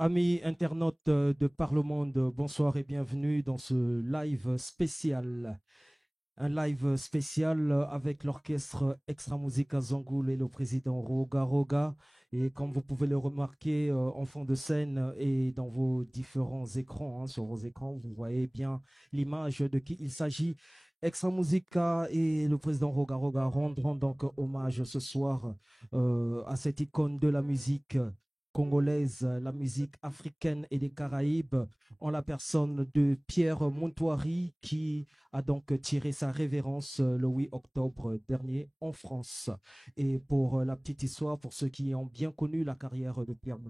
Amis internautes de Par le Monde, bonsoir et bienvenue dans ce live spécial. Un live spécial avec l'orchestre Extra Musica Zangoul et le président Roga Roga. Et comme vous pouvez le remarquer en fond de scène et dans vos différents écrans, hein, sur vos écrans, vous voyez bien l'image de qui il s'agit. Extra Musica et le président Roga Roga rendront donc hommage ce soir à cette icône de la musique congolaise, la musique africaine et des Caraïbes, en la personne de Pierre Montoiri, qui a donc tiré sa révérence le 8 octobre dernier en France. Et pour la petite histoire, pour ceux qui ont bien connu la carrière de Pierre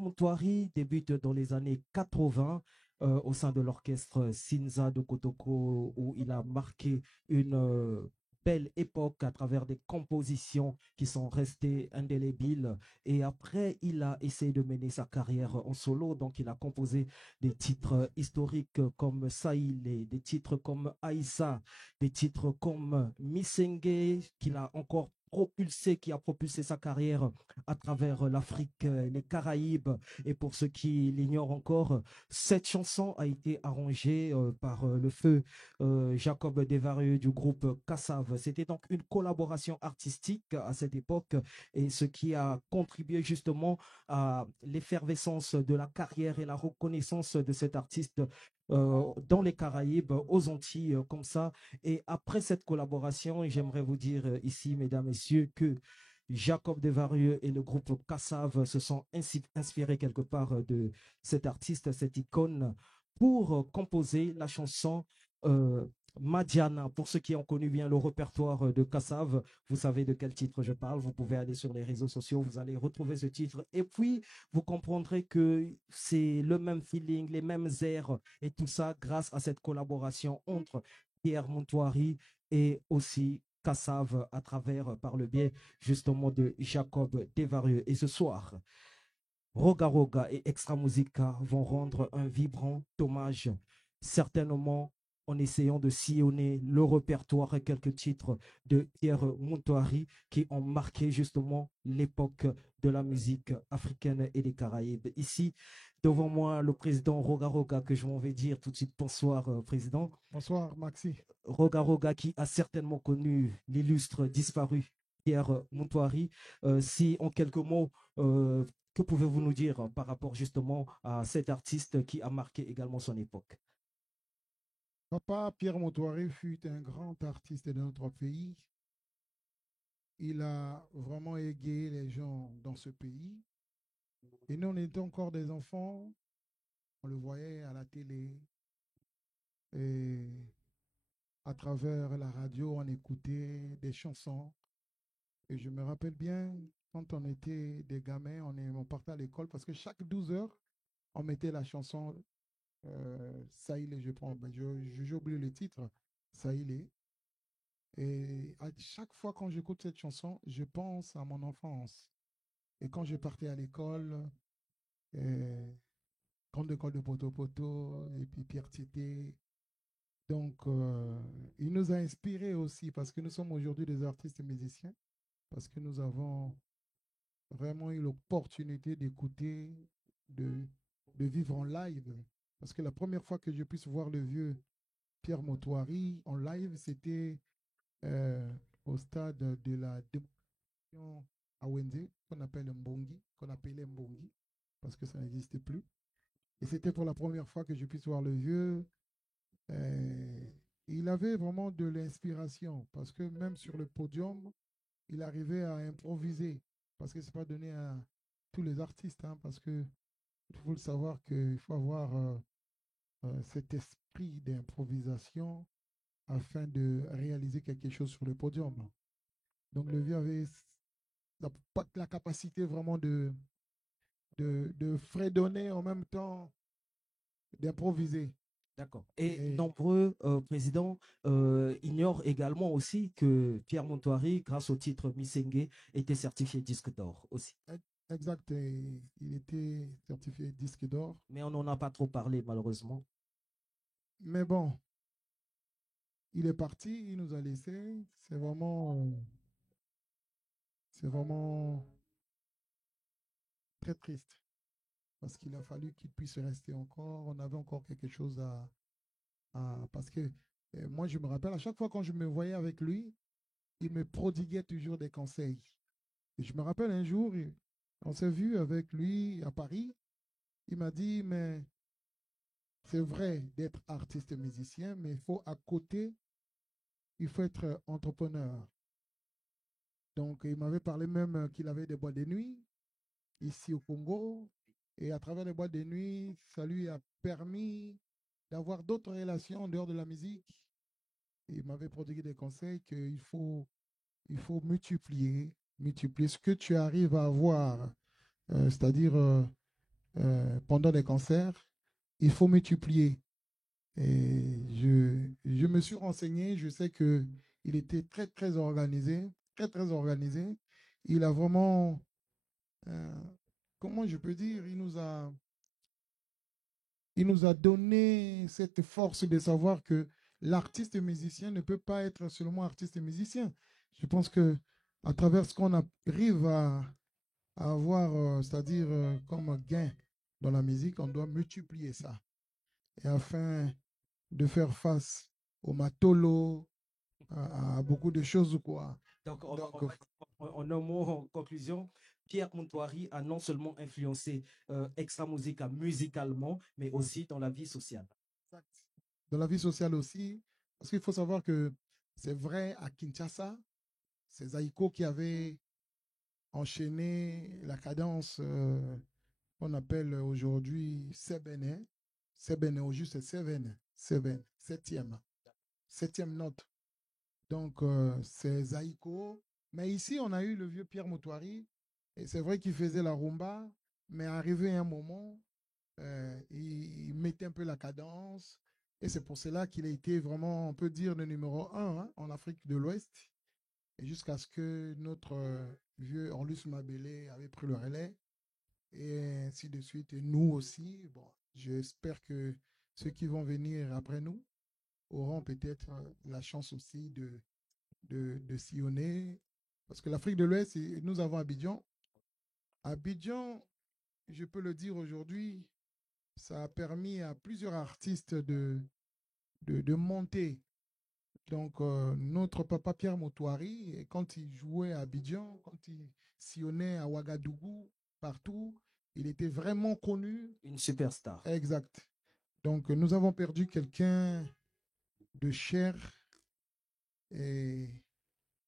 Montoiri débute dans les années 80 au sein de l'orchestre Sinza de Kotoko, où il a marqué une belle époque à travers des compositions qui sont restées indélébiles. Et après, il a essayé de mener sa carrière en solo. Donc, il a composé des titres historiques comme Saïlé, des titres comme Aïssa, des titres comme Missengue, qu'il a encore propulsé, qui a propulsé sa carrière à travers l'Afrique, les Caraïbes. Et pour ceux qui l'ignorent encore, cette chanson a été arrangée par le feu Jacob Desvarieux du groupe Kassav. C'était donc une collaboration artistique à cette époque et ce qui a contribué justement à l'effervescence de la carrière et la reconnaissance de cet artiste dans les Caraïbes, aux Antilles, comme ça. Et après cette collaboration, j'aimerais vous dire ici, mesdames, messieurs, que Jacob Desvarieux et le groupe Kassav se sont inspirés quelque part de cet artiste, cette icône, pour composer la chanson euh, Madiana. Pour ceux qui ont connu bien le répertoire de Kassav, vous savez de quel titre je parle. Vous pouvez aller sur les réseaux sociaux, vous allez retrouver ce titre. Et puis, vous comprendrez que c'est le même feeling, les mêmes airs et tout ça grâce à cette collaboration entre Pierre Montoiri et aussi Kassav à travers, par le biais justement de Jacob Desvarieux. Et ce soir, Roga Roga et Extra Musica vont rendre un vibrant hommage, certainement en essayant de sillonner le répertoire et quelques titres de Pierre Montoiri qui ont marqué justement l'époque de la musique africaine et des Caraïbes. Ici, devant moi, le président Roga Roga, que je m'en vais dire tout de suite bonsoir, président. Bonsoir, Maxi. Roga Roga qui a certainement connu l'illustre disparu Pierre Montoiri. Si en quelques mots, que pouvez-vous nous dire par rapport justement à cet artiste qui a marqué également son époque? Papa Pierre Montoiré fut un grand artiste de notre pays. Il a vraiment égayé les gens dans ce pays. Et nous, on était encore des enfants. On le voyait à la télé. Et à travers la radio, on écoutait des chansons. Et je me rappelle bien, quand on était des gamins, on partait à l'école parce que chaque 12 heures, on mettait la chanson Ça il est, je prends. J'ai oublié le titre. Ça il est. Et à chaque fois quand j'écoute cette chanson, je pense à mon enfance. Et quand je partais à l'école, grande école de Poto Poto, et puis Pierre Tité. Donc, il nous a inspirés aussi parce que nous sommes aujourd'hui des artistes et musiciens, parce que nous avons vraiment eu l'opportunité d'écouter, de, de vivre en live. Parce que la première fois que je puisse voir le vieux Pierre Motoiri en live, c'était euh, au stade de la à Wendé, qu'on appelle Mbongi, qu'on appelait Mbongi, parce que ça n'existait plus. Et c'était pour la première fois que je puisse voir le vieux. Euh, il avait vraiment de l'inspiration, parce que même sur le podium, il arrivait à improviser, parce que ce n'est pas donné à tous les artistes, hein, parce que il faut le savoir qu'il faut avoir cet esprit d'improvisation afin de réaliser quelque chose sur le podium. Donc le vieux avait la capacité vraiment de fredonner en même temps, d'improviser. D'accord. Et Et nombreux présidents ignorent également aussi que Pierre Montoiri, grâce au titre Missengue, était certifié disque d'or aussi. exact, et il était certifié disque d'or. Mais on n'en a pas trop parlé malheureusement. Mais bon, il est parti, il nous a laissés. C'est vraiment très triste parce qu'il a fallu qu'il puisse rester encore. On avait encore quelque chose parce que moi, je me rappelle, à chaque fois quand je me voyais avec lui, il me prodiguait toujours des conseils. Et je me rappelle un jour, on s'est vu avec lui à Paris. Il m'a dit, mais c'est vrai d'être artiste et musicien, mais il faut à côté, il faut être entrepreneur. Donc, il m'avait parlé même qu'il avait des boîtes de nuit ici au Congo. Et à travers les boîtes de nuit, ça lui a permis d'avoir d'autres relations en dehors de la musique. Et il m'avait prodigué des conseils qu'il faut multiplier ce que tu arrives à avoir, c'est-à-dire pendant des concerts, il faut multiplier. Et je me suis renseigné, je sais qu'il était très, très organisé, très, très organisé. Il a vraiment, euh, comment je peux dire, il nous a donné cette force de savoir que l'artiste musicien ne peut pas être seulement artiste musicien. Je pense que à travers ce qu'on arrive à avoir, c'est-à-dire comme gain dans la musique, on doit multiplier ça. Et afin de faire face au matolo, à beaucoup de choses, quoi. Donc, Donc, on va dire en un mot, en conclusion, Pierre Montoiri a non seulement influencé Extra Musica musicalement, mais aussi dans la vie sociale. dans la vie sociale aussi, parce qu'il faut savoir que c'est vrai à Kinshasa, c'est Zaïko qui avait enchaîner la cadence qu'on appelle aujourd'hui Sebene. Sebene, au juste Seven, Seven, septième note. Donc, c'est Zaïko. Mais ici, on a eu le vieux Pierre Moutoiri. Et c'est vrai qu'il faisait la rumba, mais arrivé un moment, il mettait un peu la cadence. Et c'est pour cela qu'il a été vraiment, on peut dire, le numéro un hein, en Afrique de l'Ouest. Et jusqu'à ce que notre vieux Orlus Mabélé avait pris le relais. Et ainsi de suite. Et nous aussi, bon, j'espère que ceux qui vont venir après nous auront peut-être la chance aussi de sillonner. Parce que l'Afrique de l'Ouest, nous avons Abidjan. Abidjan, je peux le dire aujourd'hui, ça a permis à plusieurs artistes de monter. Donc, notre papa Pierre Moutoiri, quand il jouait à Abidjan, quand il sillonnait à Ouagadougou, partout, il était vraiment connu. Une superstar. Exact. Donc, nous avons perdu quelqu'un de cher et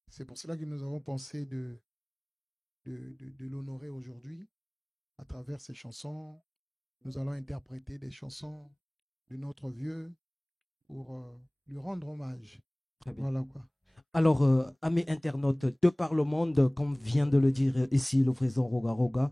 c'est pour cela que nous avons pensé de l'honorer aujourd'hui à travers ces chansons. Nous allons interpréter des chansons de notre vieux pour lui rendre hommage. Très bien. Voilà quoi. Alors, amis internautes de par le monde, comme vient de le dire ici le président Roga Roga,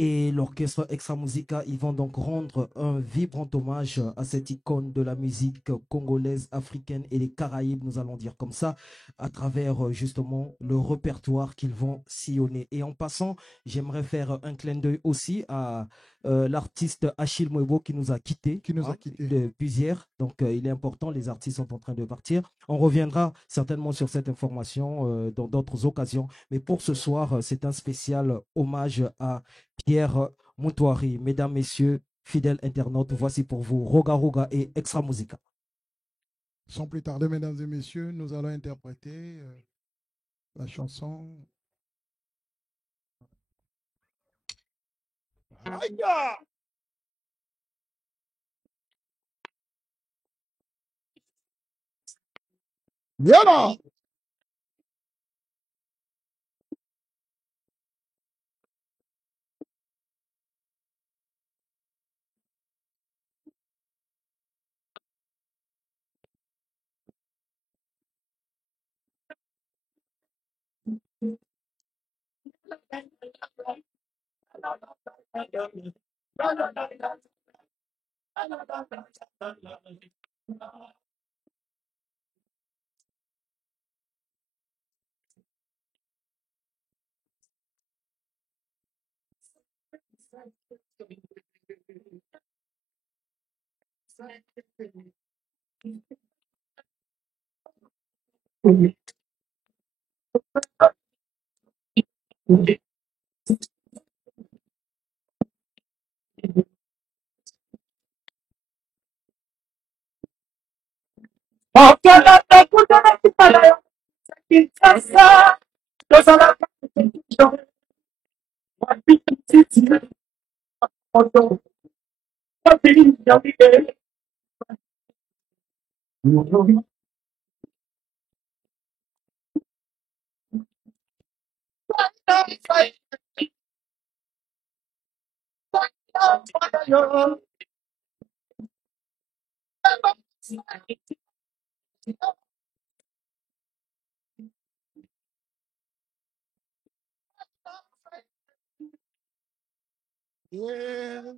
et l'orchestre Extra Musica, ils vont donc rendre un vibrant hommage à cette icône de la musique congolaise, africaine et des Caraïbes, nous allons dire comme ça, à travers justement le répertoire qu'ils vont sillonner. Et en passant, j'aimerais faire un clin d'œil aussi à l'artiste Achille Mwebo qui nous a quittés, Qui nous a quittés. depuis hier. Donc, il est important, les artistes sont en train de partir. On reviendra certainement sur cette information dans d'autres occasions. Mais pour ce soir, c'est un spécial hommage à Pierre Moutoiri. Mesdames, Messieurs, fidèles internautes, voici pour vous Roga Roga et Extra Musica. Sans plus tarder, mesdames et messieurs, nous allons interpréter la chanson. Aïe! Viens Yeah.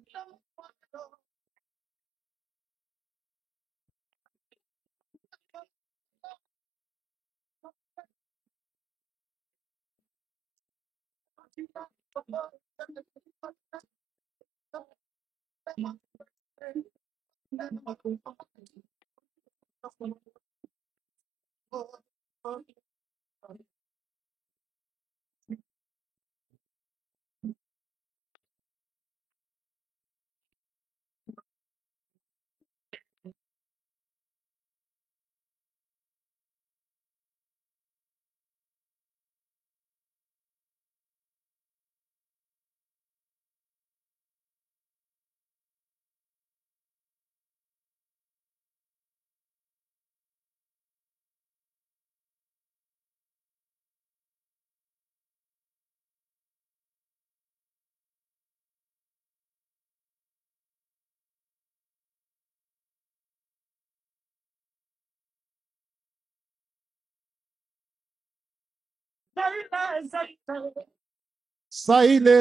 Saïle.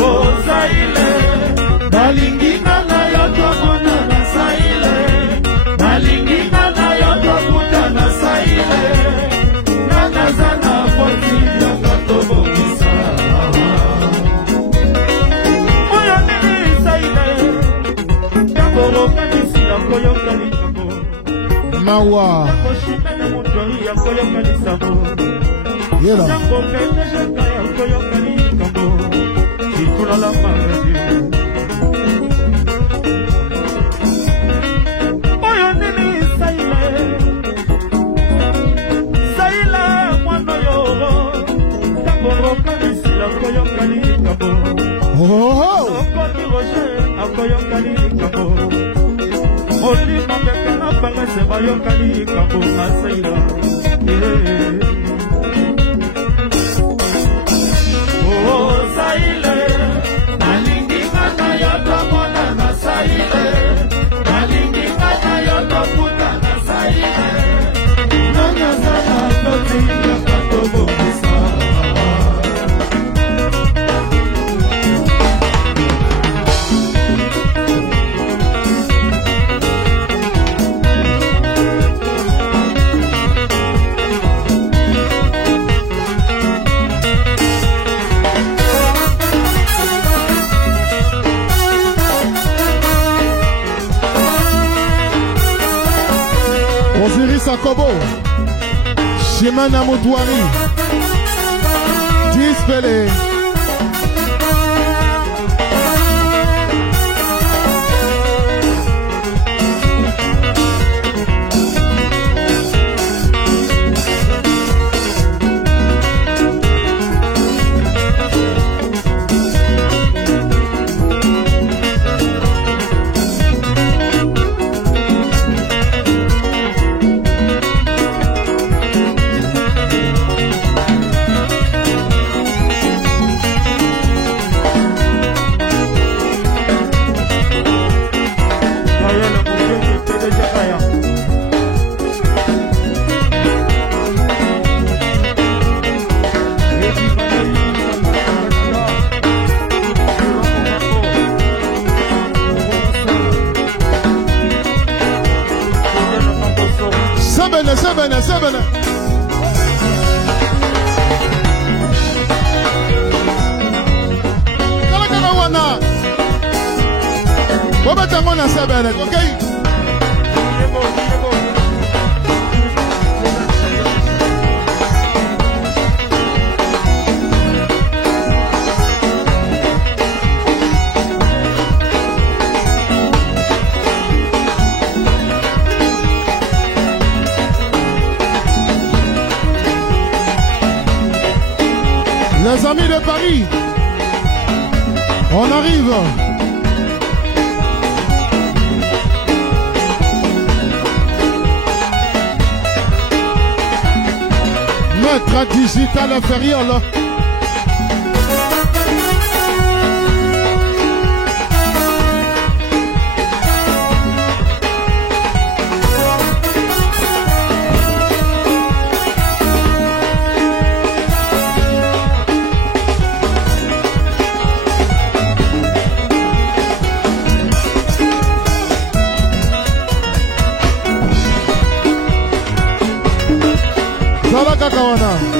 Oh Saïle, balingi nanga yo tomona na Saïle, balingi nanga yo tokuta na Saïle, nanga zana poti yanga tobongisa. Oyo nini Saïle, kaboro kanisi ya koyoka likambo, Mawa. Kako shimene mutori ya koyoka lisabo, Kako kende jaka ya koyoka likambo, Kikula la maradi. Oyo nini Saïle, Saïle mwana yoro, Kaboro kanisi ya koyoka likambo, Okoni Roger akoyoka likambo, Olima beka na pangese bayoka likambo na Saïle. Oh Saïle, nalingi ngana yo tomona na Saïle, nalingi ngana yo tokuta na Saïle, nanga zana toti yaka tobongisa. Osiris Akobo, Shimana Moutouari, Dispelé. Sebene. Kala wana. Wabata na sebene, okay? amis de Paris, on arrive. Maître digital inférieur. Kawana.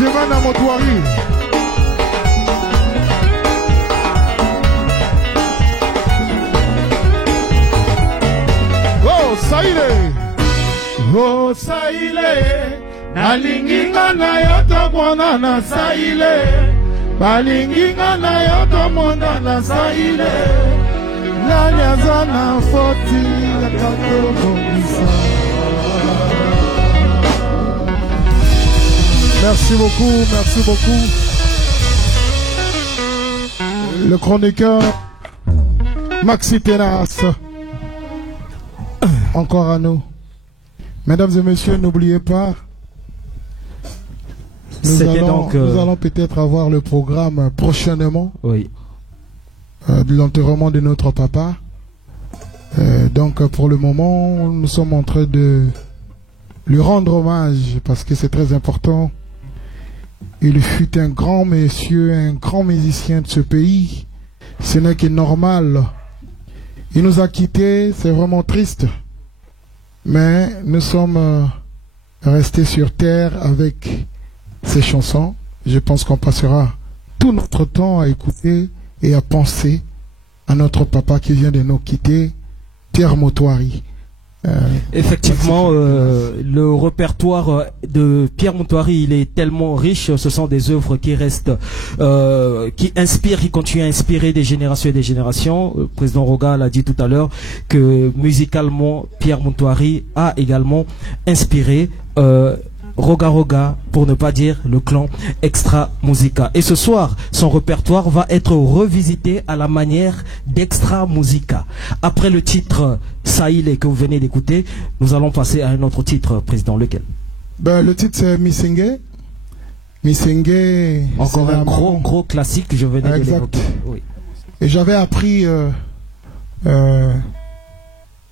Shimana Motoari. Oh, Saïle. Oh, Saïle. nalinginga na yo tomona na saile balinginga na yo tomona na saile nani aza na foti akatobongisa. Merci beaucoup, merci beaucoup. Le chroniqueur Maxi Tenas, encore à nous. Mesdames et messieurs, n'oubliez pas, nous allons peut-être avoir le programme prochainement, oui, de l'enterrement de notre papa. Donc pour le moment, nous sommes en train de lui rendre hommage parce que c'est très important. Il fut un grand monsieur, un grand musicien de ce pays. Ce n'est que normal. Il nous a quittés, c'est vraiment triste. Mais nous sommes restés sur terre avec ces chansons. Je pense qu'on passera tout notre temps à écouter et à penser à notre papa qui vient de nous quitter, Pierre Motoari. Effectivement, le répertoire de Pierre Motoari, il est tellement riche. Ce sont des œuvres qui restent, qui inspirent, qui continuent à inspirer des générations et des générations. Le président Roga l'a dit tout à l'heure que musicalement, Pierre Motoari a également inspiré Roga Roga, pour ne pas dire le clan Extra Musica. Et ce soir, son répertoire va être revisité à la manière d'Extra Musica. Après le titre Saïle que vous venez d'écouter, nous allons passer à un autre titre, président. Lequel? Le titre c'est Misenge. Misenge. Encore un gros classique, je venais de l'évoquer. Oui. Et j'avais appris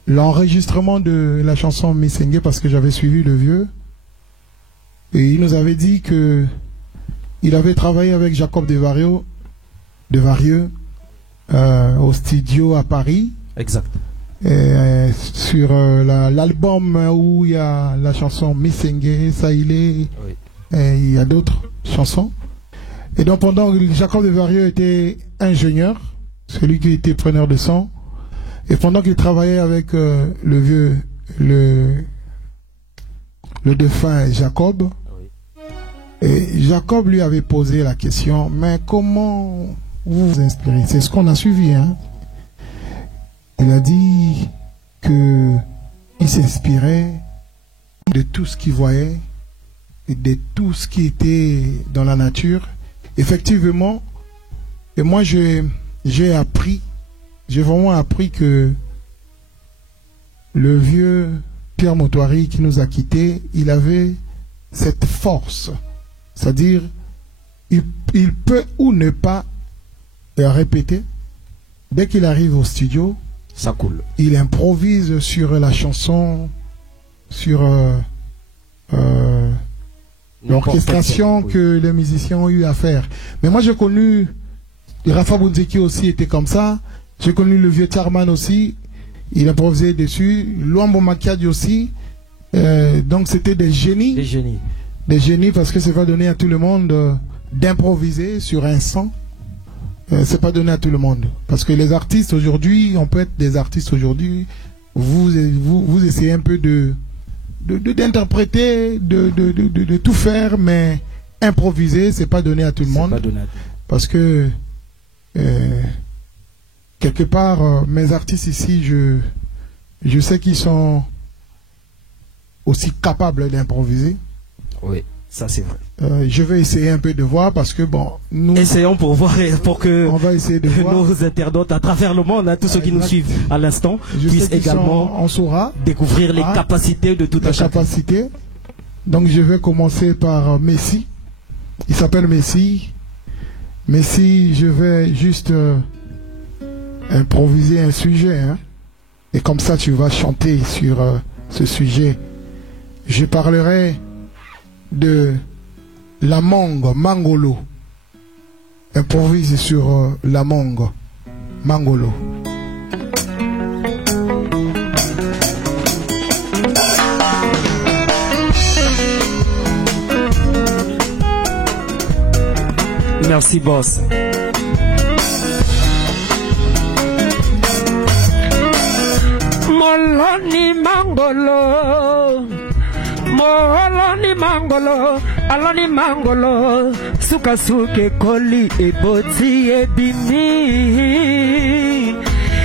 l'enregistrement de la chanson Misenge parce que j'avais suivi le vieux. Et il nous avait dit que il avait travaillé avec Jacob Devarieux au studio à Paris. Exact. Et, sur l'album où il y a la chanson Misenge, Saïle, oui. Et il y a d'autres chansons. Et donc pendant que Jacob Devarieux était ingénieur, celui qui était preneur de son, et pendant qu'il travaillait avec le vieux, le défunt Jacob, oui. Et Jacob lui avait posé la question, mais comment vous vous inspirez? C'est ce qu'on a suivi, hein. Il a dit que il s'inspirait de tout ce qu'il voyait et de tout ce qui était dans la nature. Effectivement, et moi j'ai vraiment appris que le vieux Pierre Motoari qui nous a quittés, il avait cette force. C'est-à-dire, il peut ou ne pas répéter. Dès qu'il arrive au studio, ça coule. Il improvise sur la chanson, sur l'orchestration que les musiciens ont eu à faire. Mais moi j'ai connu, Rafa Bounzeki aussi était comme ça. J'ai connu le vieux Charman aussi. Il improvisait dessus. Luambo Makiadi aussi. Donc c'était des génies. Des génies. Des génies parce que c'est pas donné à tout le monde d'improviser sur un son. C'est pas donné à tout le monde. Parce que les artistes aujourd'hui, on peut être des artistes aujourd'hui. Vous essayez un peu d'interpréter, de tout faire, mais improviser, c'est pas donné à tout le monde. Pas donné à tout. Parce que quelque part, mes artistes ici, je sais qu'ils sont aussi capables d'improviser. Oui, ça c'est vrai. Je vais essayer un peu de voir parce que bon, nous essayons pour voir et pour que on va essayer de voir. Nos internautes à travers le monde, hein, tous ceux qui nous suivent à l'instant, puissent également découvrir les capacités de tout un chacun. Donc je vais commencer par Messi. Il s'appelle Messi. Messi, je vais juste improviser un sujet, hein, et comme ça tu vas chanter sur ce sujet. Je parlerai de la mangue, Mangolo. Improvise sur la mangue, Mangolo. Merci boss. Molani Mangolo, Molani Mangolo. mangolo aloni mangolo suka suke koli eboti ebimi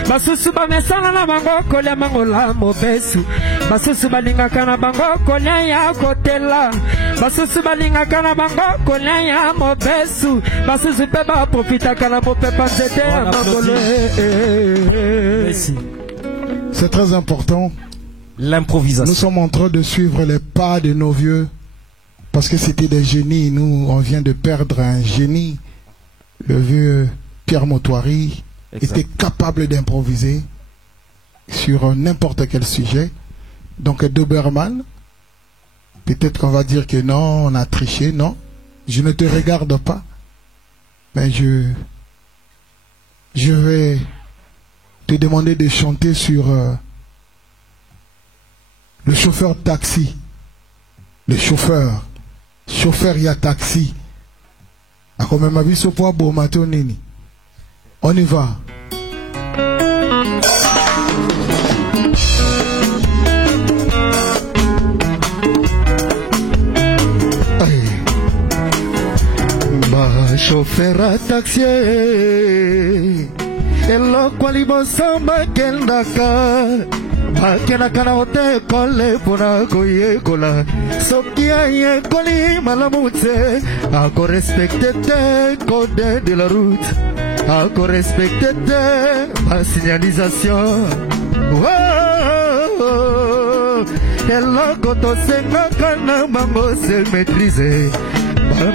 basusu bamesana na bango kolia mangola mobesu basusu balingaka na bango kolia ya kotela basusu balingaka na bango kolia ya mobesu basusu pe baprofitaka na mopepa nzete ya mangolo. C'est très important. L'improvisation. Nous sommes en train de suivre les pas de nos vieux parce que c'était des génies. Nous, on vient de perdre un génie. Le vieux Pierre Motoiri était capable d'improviser sur n'importe quel sujet. Donc Doberman, peut-être qu'on va dire que non, on a triché. Non, je ne te regarde pas. Mais je vais te demander de chanter sur le chauffeur de taxi. Le chauffeur il y a taxi. On y va. Chauffeur à taxi, hello kwalibo samba kendaka, bakena kana ote kole pona koye kola, sokia ye koli malamute, ako respecte te code de la route, ako respecte te ma signalisation. Oh, hello koto senga kana mango se maîtriser.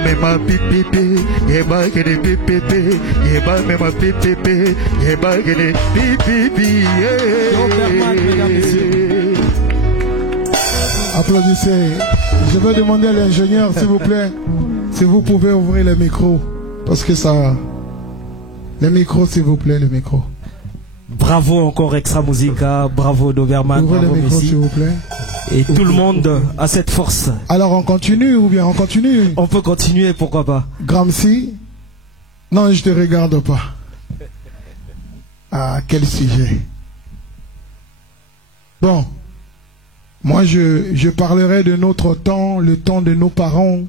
Mema pipipi, yeba gene pipipi, yeba mema pipipi, yeba gene pipipi. Applaudissez. Je vais demander à l'ingénieur, s'il vous plaît, si vous pouvez ouvrir les micros, parce que ça, les micros, s'il vous plaît, les micros. Bravo encore Extra Musica, bravo Doberman, ouvrez bravo les micros, Messi. s'il vous plaît. Et tout le monde a cette force. Alors on continue ou bien on continue? On peut continuer, pourquoi pas. Gramsci? Non, je te regarde pas. Ah, quel sujet. Bon, moi je parlerai de notre temps, le temps de nos parents,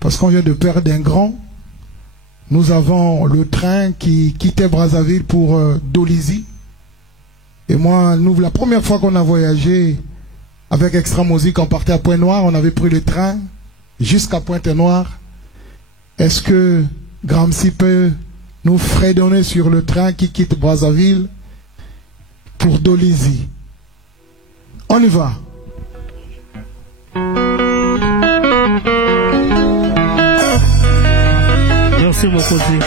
parce qu'on vient de perdre un grand. Nous avons le train qui quittait Brazzaville pour Dolisie. Et moi, la première fois qu'on a voyagé avec Extra Musique, on partait à Pointe-Noire, on avait pris le train jusqu'à Pointe-Noire. Est-ce que Gramsci peut nous fredonner sur le train qui quitte Brazzaville pour Dolisie? On y va. Merci mon cousin.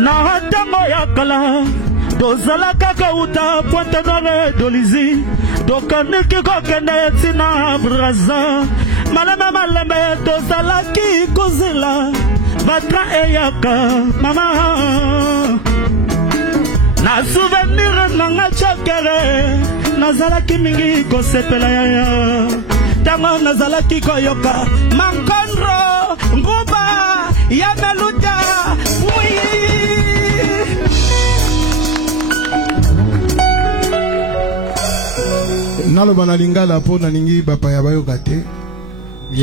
Nahatango yakala dozala kaka uta Pointe-Noire Dolisie dokaniki kokende tina Brazza malembe dozala ki kozela batra eyaka mama na souvenir nanga chakere nazalaki mingi kosepela yaya tango nazalaki koyoka mankondro nguba ya meluta Nalo banalinga la po nalingi bapa ya bayoka te.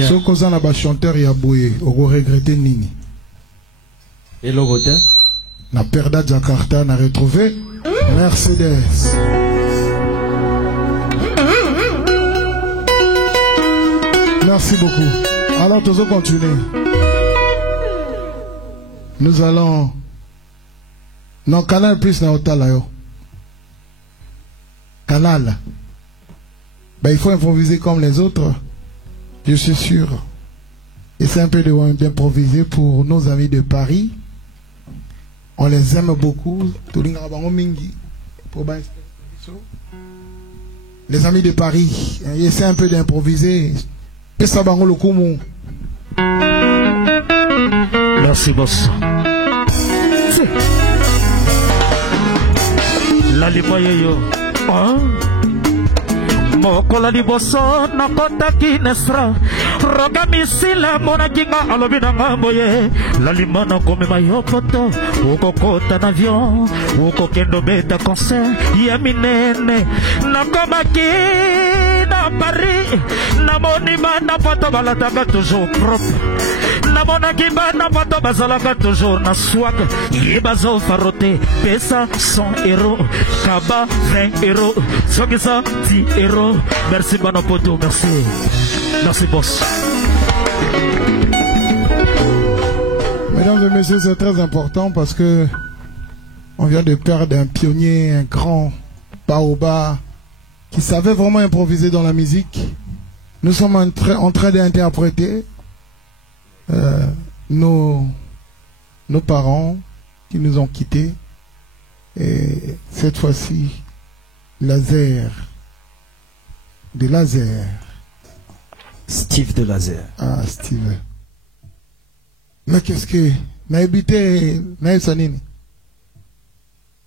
Soko za na ba chanteur ya boye oko regretter nini. Et logotin Na perda Jakarta na retrouvé Mercedes. Merci beaucoup. Alors tous continuer. Nous allons non Canal plus na hôtel yo. Canal. Ben, il faut improviser comme les autres, je suis sûr. Et c'est un peu d'improviser pour nos amis de Paris. On les aime beaucoup. Les amis de Paris, c'est un peu d'improviser. Merci boss. La lipayo. Mokola liboso nakota kinesra roga misila mona kinga alobi na ngamboye lalimana komema yo poto ukokota na avion ukokendo beta concert ya minene nakomaki na Paris namoni bana poto balataka toujours propre namonaki bana poto bazalaka toujours na swag ye bazofarote pesa 100 euros kaba 20 euros soki ça 10 euros merci bana poto merci. Merci, boss. Mesdames et messieurs, c'est très important parce que on vient de perdre un pionnier, un grand baobab qui savait vraiment improviser dans la musique. Nous sommes en train d'interpréter nos parents qui nous ont quittés. Et cette fois-ci, Laser. De Laser. Steve de Laser. Ah, Steve. Mais qu'est-ce que... Naïbité, Naïbsanine.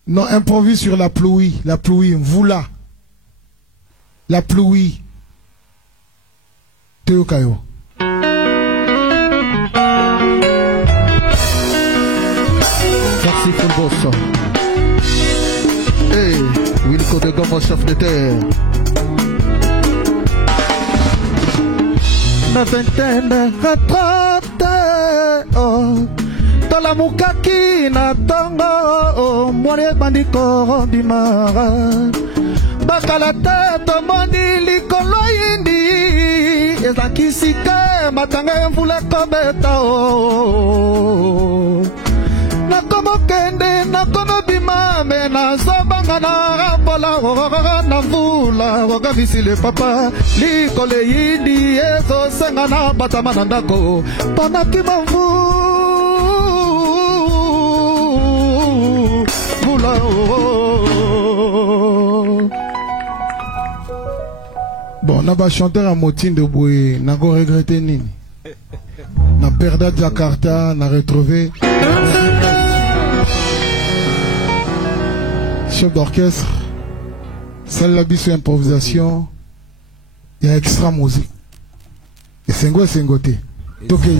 Non, improvise sur la pluie. La pluie, vous là. La pluie. Théo Kayo. Merci, full boss. Hey, Wilco de Gomo, chef de terre. Na vingtaine rattrapte oh tola mukaki na tongo oh mwane bandiko bimara bakala te tomoni likolo yindi ezakisike matanga mvula kobeta oh nakomo kende nakomo bima me na sobanga na rapola na mvula roga visile papa likole yindi ezo senga na batama na ndako pona kima mvula Bon, on a chanté à Motine de Boué, n'a pas regretté nini. Na perdu Jakarta, n'a retrouvé chef d'orchestre, celle la biso improvisation, il y a extra musique. Et Sengo et Sengote. Toké.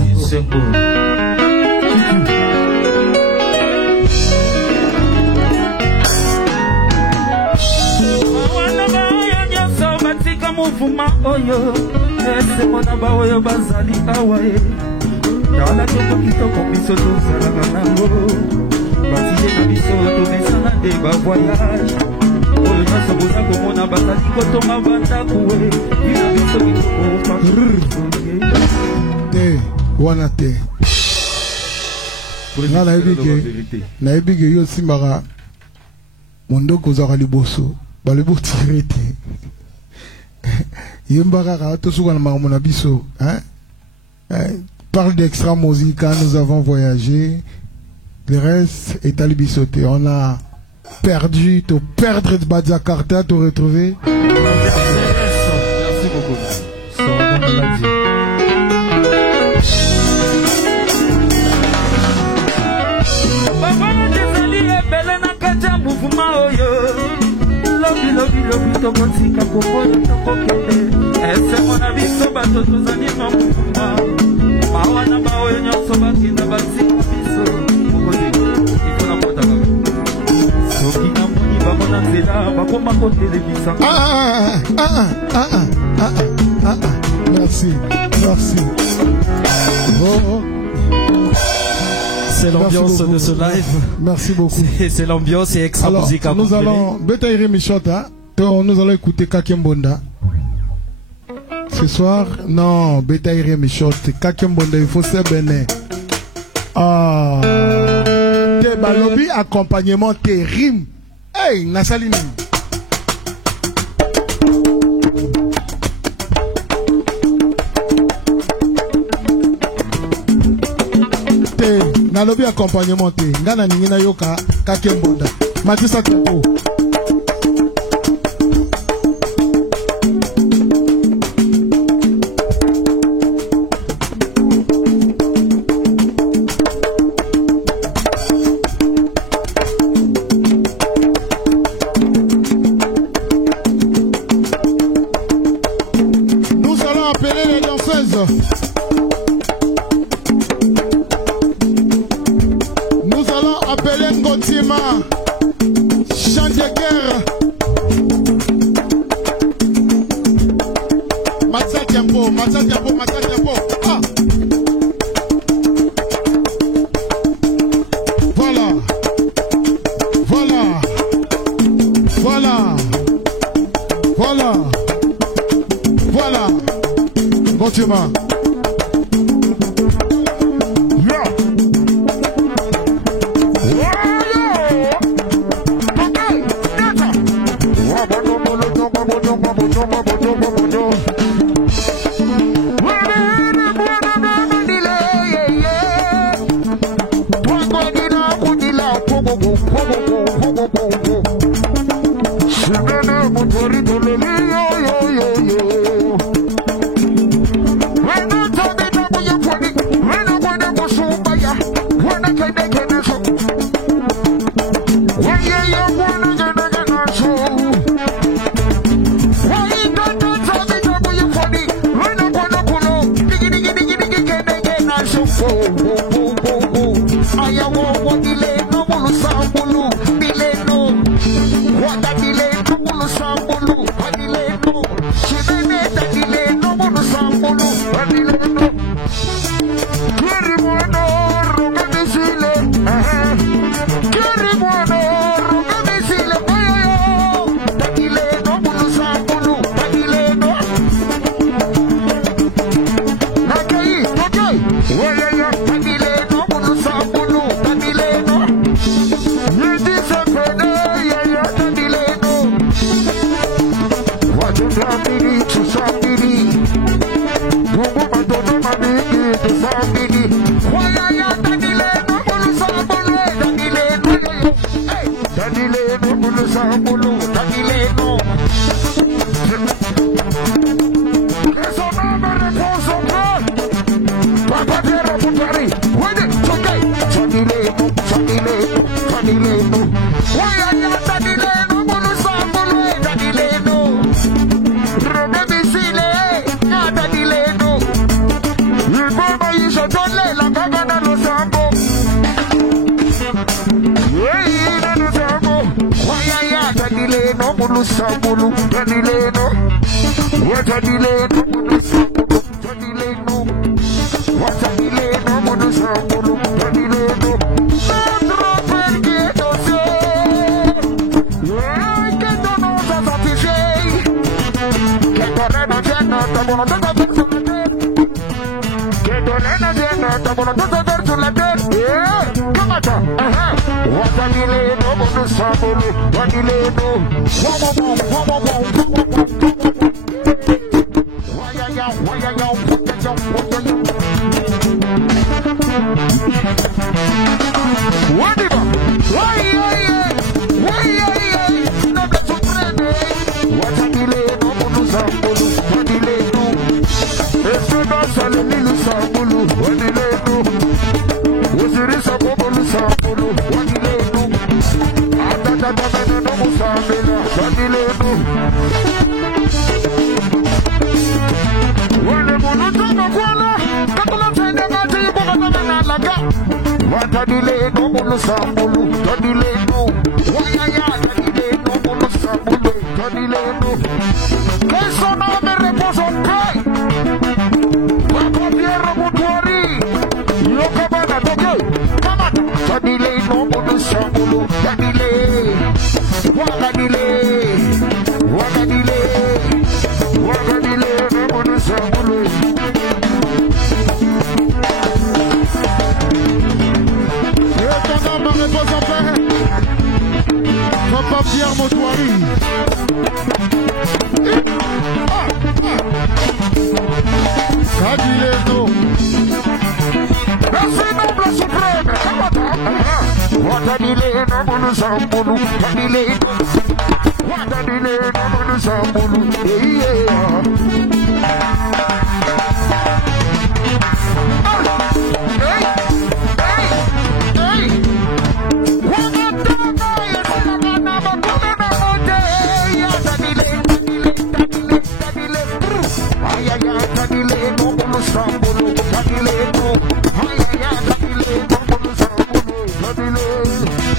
Mouvement oyo ese mona ba oyo bazali awaye yala toko kitoko biso tozalaka nango batije na biso tomesana de ba voyage oyo nyonso boza komona bazali kotonga bandako ina biso kitoko te wana te nga nayebi yo simbaka mondoko ozaka liboso balebo tire te parle d'extra musique, nous avons voyagé, le reste est à l'Ibisoté. On a perdu, te perdre de Jakarta, te retrouver. Merci beaucoup. Lobi tokotika kokoyo tokokende ese mona biso bato tozali mokuma mawa na baoyo nyonso bakinda basika biso mokozi ifona kotaka soki namoni bango na nzela bakoma kotelebisa merci oh. C'est l'ambiance de ce live. Merci beaucoup. C'est l'ambiance et extra musique à nous allons Betaïri Michota. Nous allons écouter Kakembonda. Ce soir, non, Betaïri Michota. Kakembonda, il faut se bénir. Ah. Te balobi accompagnement te rime. Hey, Nassaline. Nalobi accompagnement te ngana ningina yoka Kakembonda Matisa Kopo Nous allons appeler les danseuses. appelé Ngotima, chant de guerre. Matza Diambo. Ah. Voilà. Ngotima.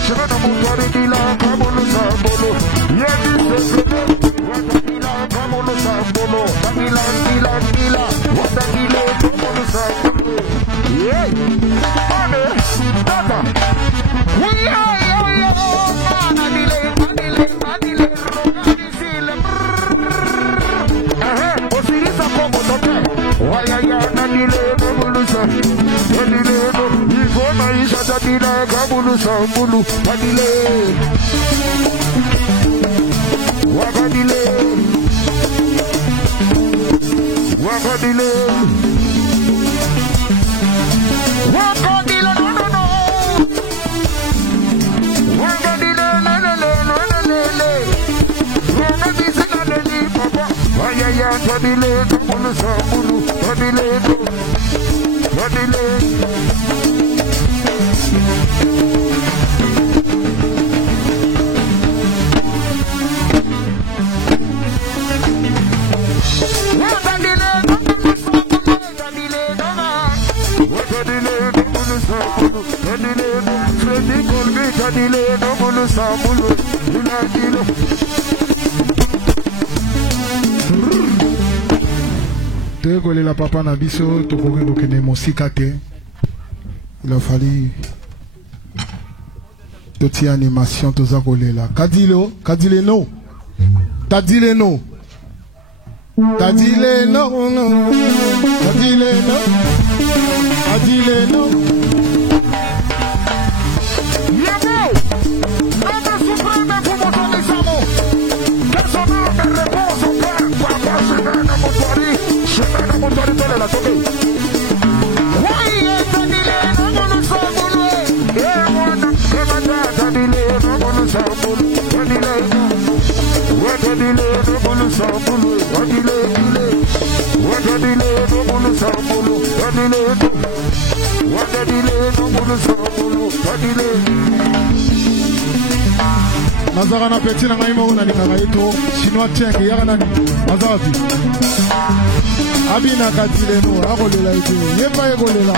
Shemana Montari Dila, Kamolo Sambolo, Yadi Sefrede, Wadila, Kamolo Sambolo, Dila, Dila, Dila, Wadila, Kamolo Sambolo. Yeah, Mane, Tata, we are Manadile, Manadile, Manadile, Roganisile, Osirisa Komo Toke, Wayaya, Nadile, Kamulusa, Nadile, Ivona Isha Tadila, Kamulusa, Mulu, Nadile, Wakadile, Wakadile, Wakadile, no, no, no. Wakadile, no, no, no, no, no, no. Wakadile, no, no, no, papa. Ayaya, Tadile, Kamulusa, Mulu, Tadile, Tadile. Dégoler la papa Nabiso, Tokogo Kene Mosikate. Il a fallu toute animation, tout ça collé là. Kadilo, Kadile no. Tadile no. Tadile no. Tadile no. Tadile no. Nazarana petit na ngai mo na nikagaito chinois tchèque yana ni mazabi abina kadile no akolela ite yeba yekolela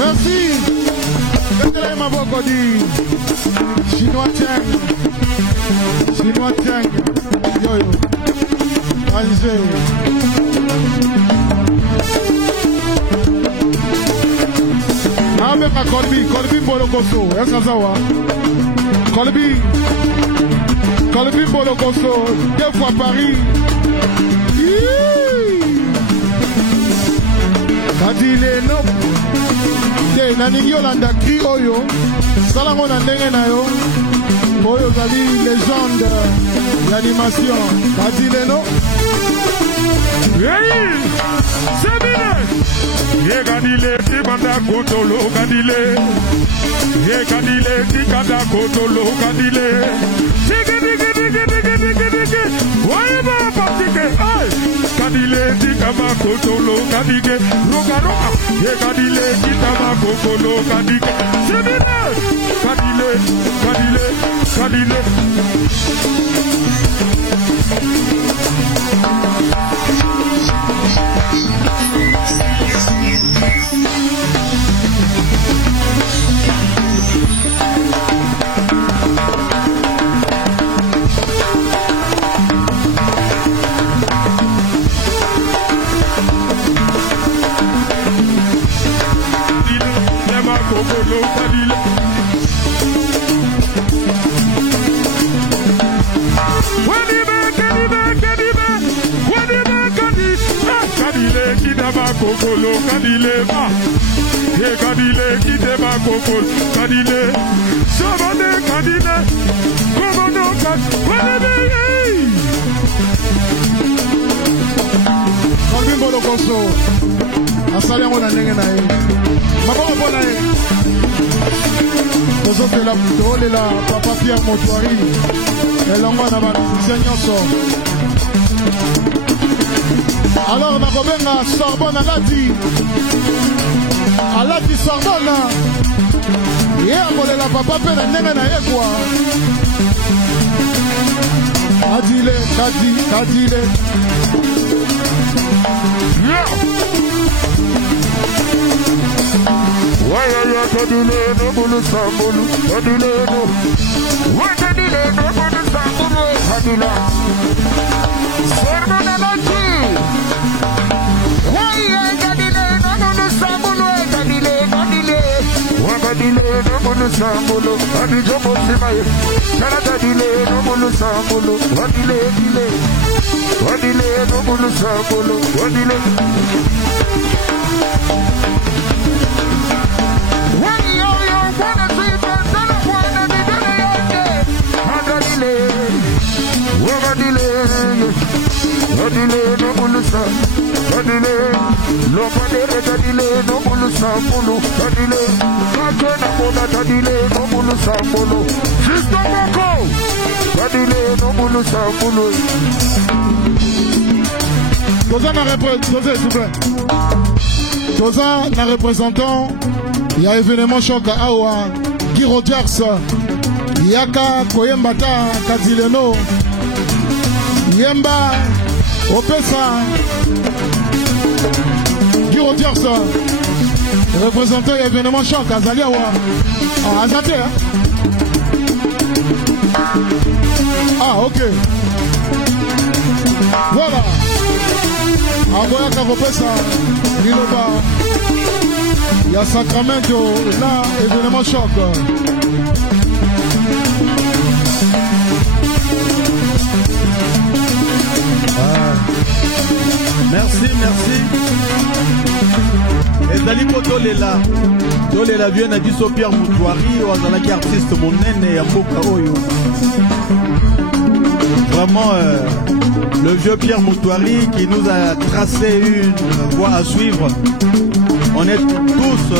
Merci. Déclarez ma voix dit chinois tiens. Chinois tiens. Yo yo. Angers. Avec ma Colby Bolokoso. Est-ce que ça va? Colby Bolokoso. 2 fois Paris. Kadile no. De naningi Yolanda Kri oyo. Salango na ndenge na yo. Oyo zali légende d'animation. Kadile no. Hey! C'est bien! Ye Kadile ti banda kotolo Kadile. Ye Kadile ti kanda kotolo Kadile. Digi. Oye ba patike. Ay! Kadile ti kama kotolo Kadike. Roga. Ye Kadile ti kama kotolo Kadike. C'est bien! Kadile. kokolo kadile ma e kadile kite ma kokolo kadile sabane kadile komodo kadile Kalbi mbolo koso asali yango na ndenge na ye maboko mpo na ye tozolela papa Pierre Motoari elongo na bamusicien nyonso. Alors nakobenga Sorbonne alati Sorbonne ye akolela papa mpe na ndenge na ye kwa kadile waya ya kadile no bulu sambulu kadile no kadile no bulu sambulu kadila Sorbonne alati waya kadile no bulu sambulu kadile wakadile no bulu sambulu adijo mosimaye kadile no bulu sambulu kadile no bulu sambulu kadile Kadile no bulusa, kadile, lopadere kadile no bulusa pulu, kadile, kadena moda kadile no bulusa pulu, Sister Boko, kadile no bulusa pulu. Toza na représentant, il y a événement choc à Awa, Guy Rogers, Yaka Koyembata Kadileno, Yemba Opesa, Guy Rogers, représentant événement choc à Zaliawa, à Azate. Ah, ok. Voilà. Aboya Kavopesa, Liloba, il y a Sacramento, là, événement choc. Merci. Ezali Tolela vient à biso Pierre Moutouari, ozalaki artiste monene ya mboka oyo. Vraiment le vieux Pierre Moutouari qui nous a tracé une voie à suivre. On est tous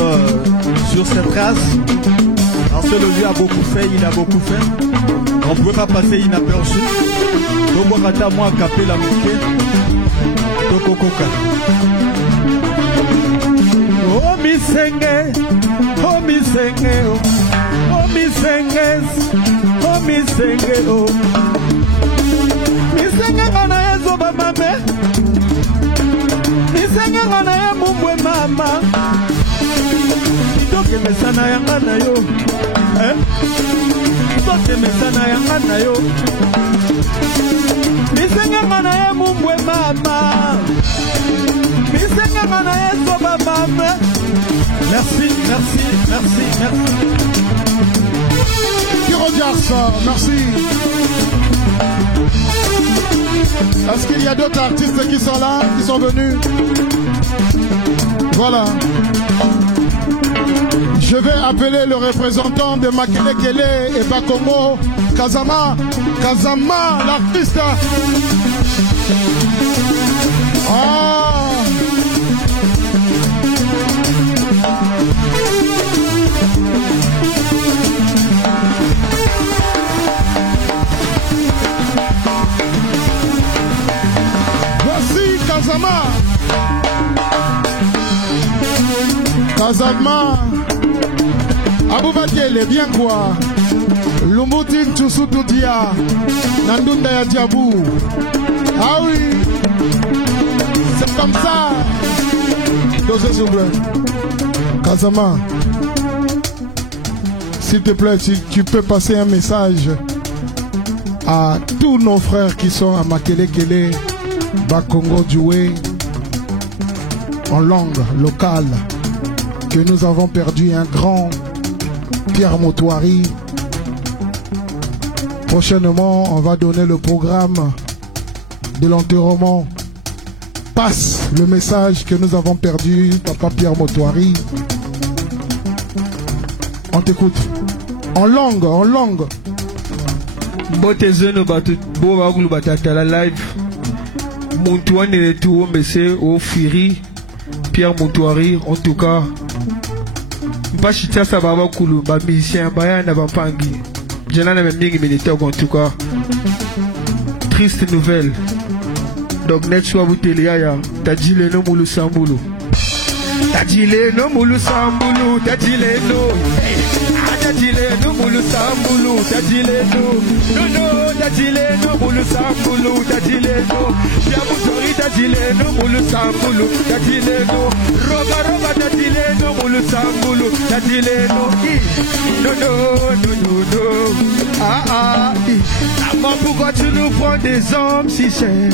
sur cette trace. Parce que le vieux a beaucoup fait, il a beaucoup fait. On ne pouvait pas passer inaperçu. Donc on a moi capé la mouquet. Tokokoka. Oh misenge, oh misenge, oh misenge, oh misenge, oh misenge ngana yezo bamame, misenge ngana ye mumbwe mama, itoke mesana yangana yo, itoke mesana yangana yo, misenge ngana ye mumbwe mama. Merci. Merci. Est-ce qu'il y a d'autres artistes qui sont là, qui sont venus? Voilà. Je vais appeler le représentant de Makele Kele et Bakongo, Kazama, l'artiste. Voici Kazama. Aboubakele, bien quoi? Lumbutin Tsusutudia, Nandunda ya Diabou. Ah oui, c'est comme ça. Dosez s'il vous plaît. Kazama, s'il te plaît, si tu peux passer un message à tous nos frères qui sont à Makele Kele, Bakongo Djoué, en langue locale, que nous avons perdu un grand Pierre Moutouari. Prochainement, on va donner le programme de l'enterrement passe le message que nous avons perdu, Papa Pierre Motoari. On t'écoute. En langue, en langue. Botezeno batu boba kulu batata la live. Montouane et tout, mais c'est au Firi Pierre Motoari en tout cas. Bachita sababa kulu ba musicien baya na bampangi. Jana na mingi militaire en tout cas. Triste nouvelle. Donc net soit boutelia ya tajile no mulu sambulu. Tajile no mulu sambulu, tajile no. Tajile no mulu sambulu, tajile no. No no, tajile no mulu sambulu, tajile no. Pierre Motoari tajile no mulu sambulu, tajile no. Roga roga tajile no mulu sambulu, tajile no. No no no no no. Ah ah. Maman, pourquoi tu nous prends des hommes si chers?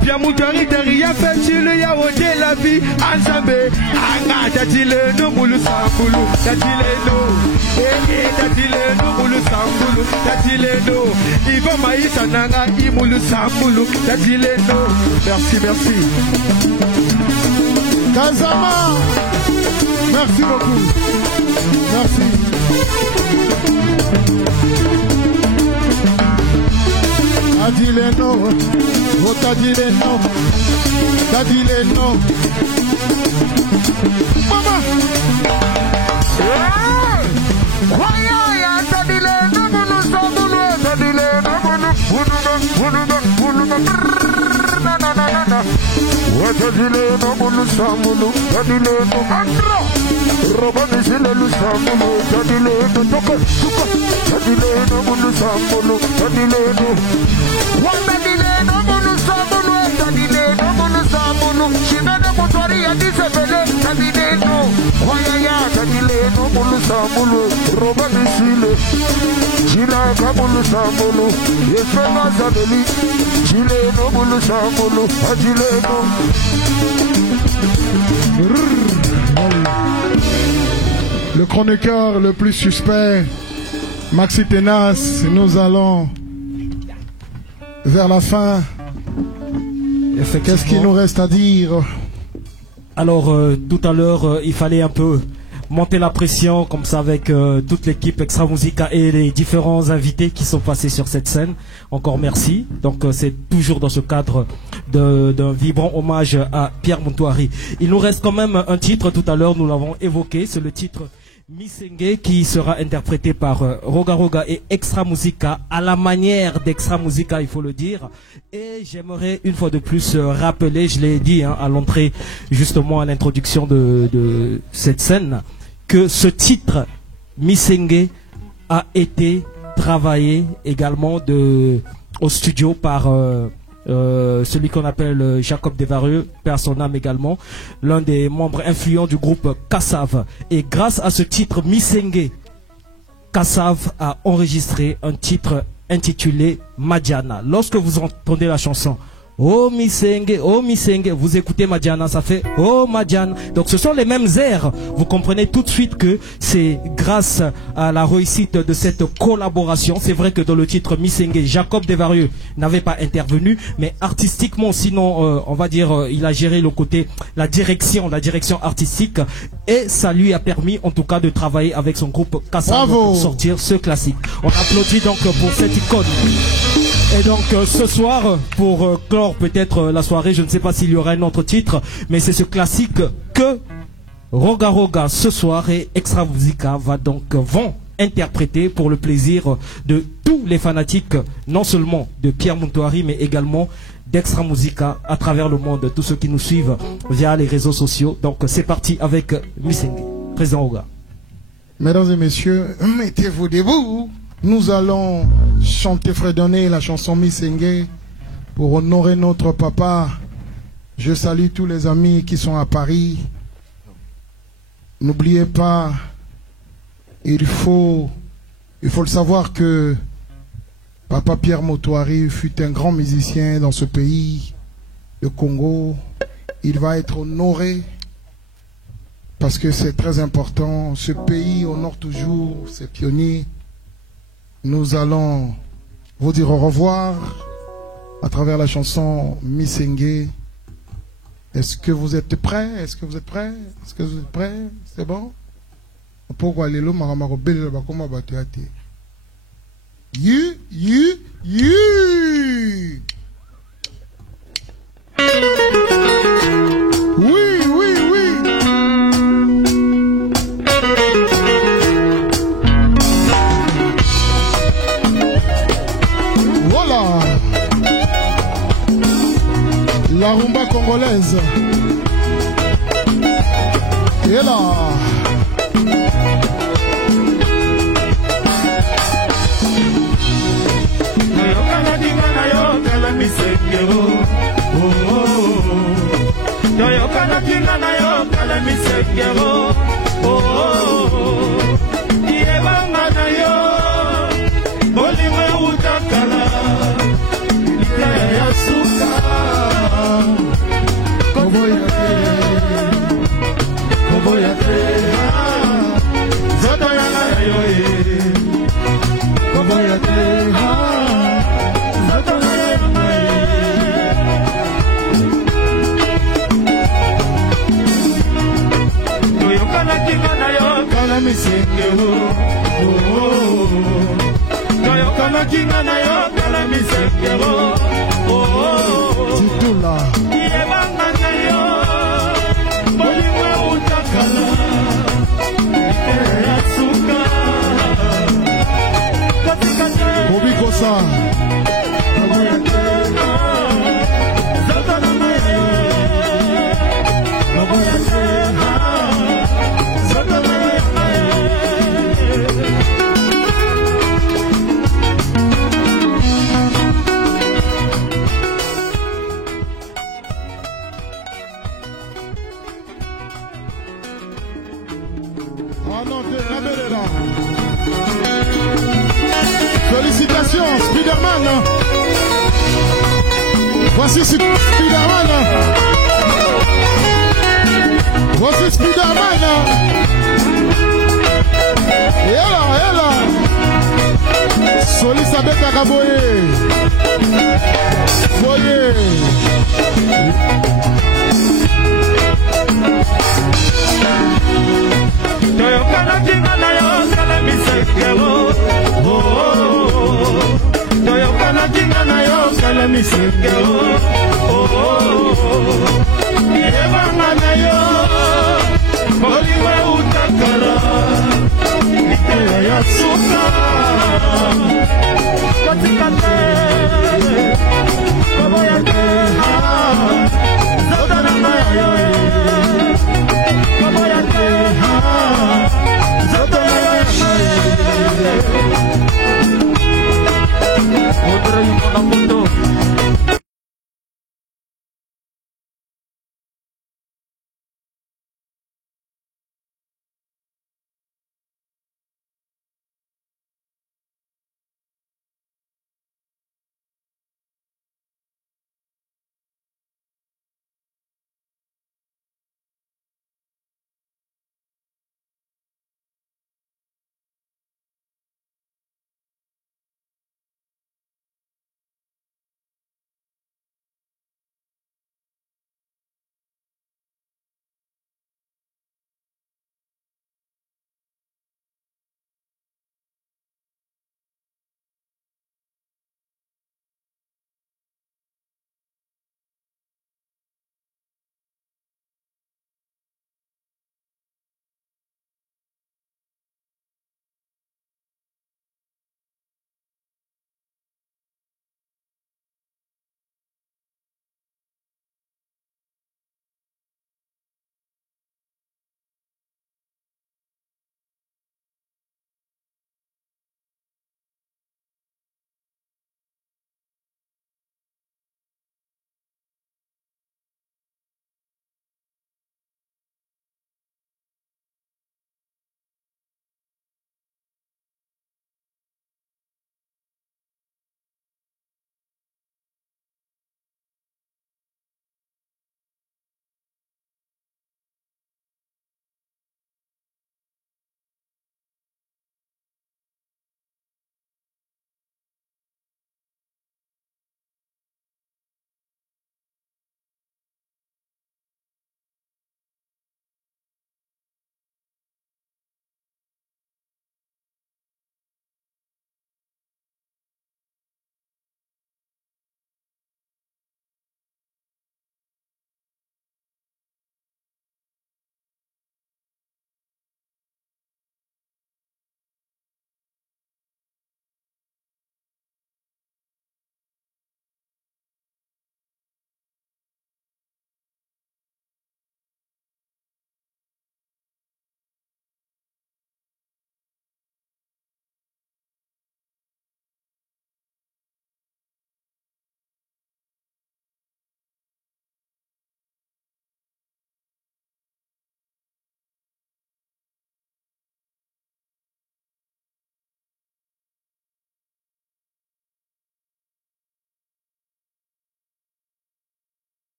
Pierre Motoari t'as rien fait, tu le yaoté la vie ensemble. Ah t'as dit le no mulu sambulu, t'as dit le no. T'as dit le no mulu sambulu, t'as dit le no. Ivo maïs ananga imulu sambulu, t'as dit le no. Merci, merci. Kazama, merci beaucoup. Merci. Tadileno, oh Tadileno, Tadileno. Mama. Tadileno, mulu sambulu, Tadileno, Tadileno, mulu sambulu, Tadileno, Andro. Robani silelu sambulu, Tadileno, toka, Tadileno, mulu sambulu, Tadileno. Tadileno, mulu sambulu, Tadileno, mulu sambulu. Shimene Motoari adisebele, Tadileno. Wayaya, Tadileno, mulu sambulu, Robani sile. Chila kamulu sambulu, Yesfema Zadeli. Chileno, mulu sambulu, Tadileno. Le chroniqueur le plus suspect, Maxi Tenas, nous allons vers la fin. Qu'est-ce qu'il nous reste à dire? Alors, tout à l'heure, il fallait un peu monter la pression, comme ça, avec toute l'équipe Extra Musica et les différents invités qui sont passés sur cette scène. Encore merci. Donc, c'est toujours dans ce cadre d'un vibrant hommage à Pierre Motoari. Il nous reste quand même un titre, tout à l'heure, nous l'avons évoqué, c'est le titre Misenge, qui sera interprété par Roga Roga et Extra Musica, à la manière d'Extra Musica, il faut le dire. Et j'aimerais une fois de plus rappeler, je l'ai dit à l'entrée, justement à l'introduction de cette scène, que ce titre Misenge a été travaillé également au studio par celui qu'on appelle Jacob Desvarieux, père son âme également, l'un des membres influents du groupe Kassav. Et grâce à ce titre Misenge, Kassav a enregistré un titre intitulé Madiana. Lorsque vous entendez la chanson Oh Misenge, vous écoutez Madiana, ça fait Oh Madiana. Donc ce sont les mêmes airs. Vous comprenez tout de suite que c'est grâce à la réussite de cette collaboration. C'est vrai que dans le titre Misenge, Jacob Desvarieux n'avait pas intervenu, mais artistiquement, sinon, on va dire, il a géré le côté, la direction artistique, et ça lui a permis, en tout cas, de travailler avec son groupe Kassav pour sortir ce classique. On applaudit donc pour cette icône. Et donc ce soir, pour clore peut-être la soirée, je ne sais pas s'il y aura un autre titre, mais c'est ce classique que Roga Roga ce soir et Extra Musica vont interpréter pour le plaisir de tous les fanatiques, non seulement de Pierre Motoari, mais également d'Extra Musica à travers le monde, tous ceux qui nous suivent via les réseaux sociaux. Donc c'est parti avec Misenge, Président Roga. Mesdames et messieurs, mettez-vous debout. Nous allons chanter fredonner la chanson Misenge pour honorer notre papa. Je salue tous les amis qui sont à Paris. N'oubliez pas, il faut le savoir que Papa Pierre Motoari fut un grand musicien dans ce pays, le Congo. Il va être honoré parce que c'est très important. Ce pays honore toujours ses pionniers. Nous allons vous dire au revoir à travers la chanson Misenge. Est-ce que vous êtes prêts? Est-ce que vous êtes prêts? Est-ce que vous êtes prêts? C'est bon? Pourquoi les lots maramaro belle ba comment battre? You. Oui. Voilà. La rumba congolaise. Et là. Toyokana kinga na yo kala misekero Yebanga na yo Bolimwe utakala Likaya ya suka Koboya te Zoto ya na yo Koboya te Zoto ya na yo Kinga yo kala misekero Toyokana kinga na yo kala misekero Titula Yebanga na yo Bolimwe utakala Likaya ya suka Katika te Bobby Kosa Koboya te Zata na yo Koboya te Félicitations, Spiderman. Voici Spiderman. Voici Spiderman. Et là. Solisabeth Akaboye. Boye. Toyokana kinga na yo kala misekero Toyokana kinga na yo kala misekero Yebanga na yo Bolimwe utakala Likaya ya suka Katika te Koboya te Zoto na yo Koboya te Zoto na yo Otra y una foto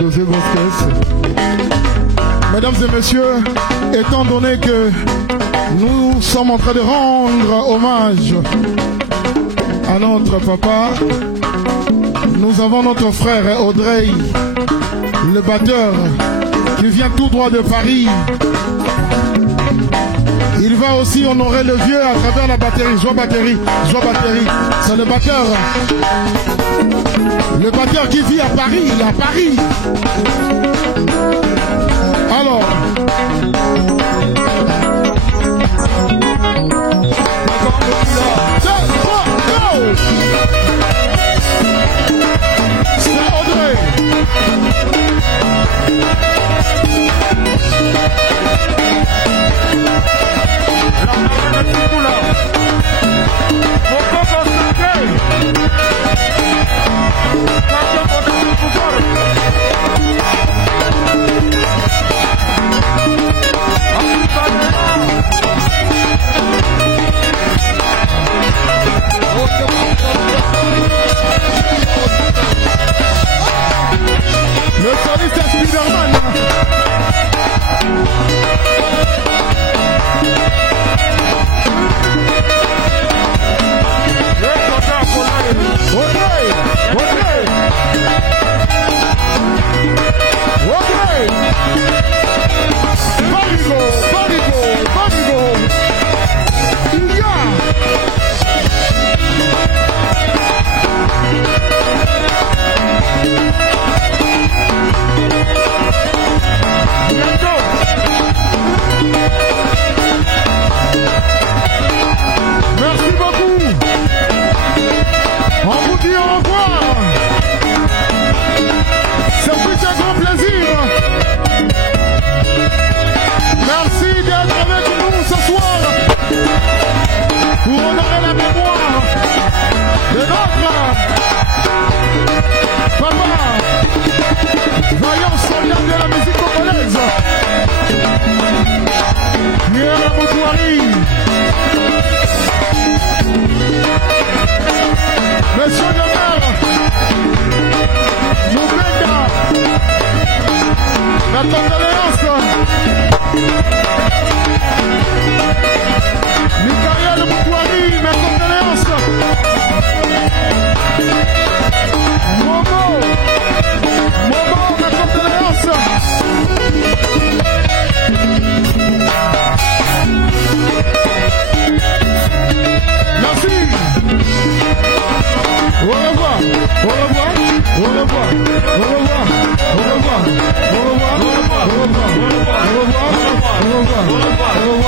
Dosez vos caisses. Mesdames et messieurs, étant donné que nous sommes en train de rendre hommage à notre papa, nous avons notre frère Audrey, le batteur, qui vient tout droit de Paris. Il va aussi honorer le vieux à travers la batterie. Joie batterie, c'est le batteur. Le batteur qui vit à Paris, il est à Paris. Alors, c'est Audrey. Le soliste est Spiderman. Merci beaucoup. On vous dit au revoir. Ça fut un grand plaisir. Merci d'être avec nous ce soir pour honorer la mémoire de notre papa, vaillant soldat de la musique congolaise, Pierre Moutouari. Monsieur le maire, Moubenda, la condoléance. Michael Moutouari, mes condoléances. Momo, mes condoléances. Merci. Au revoir, au revoir, au revoir, au revoir, au revoir, au revoir, au revoir, au revoir, au revoir, au revoir, au revoir, au revoir.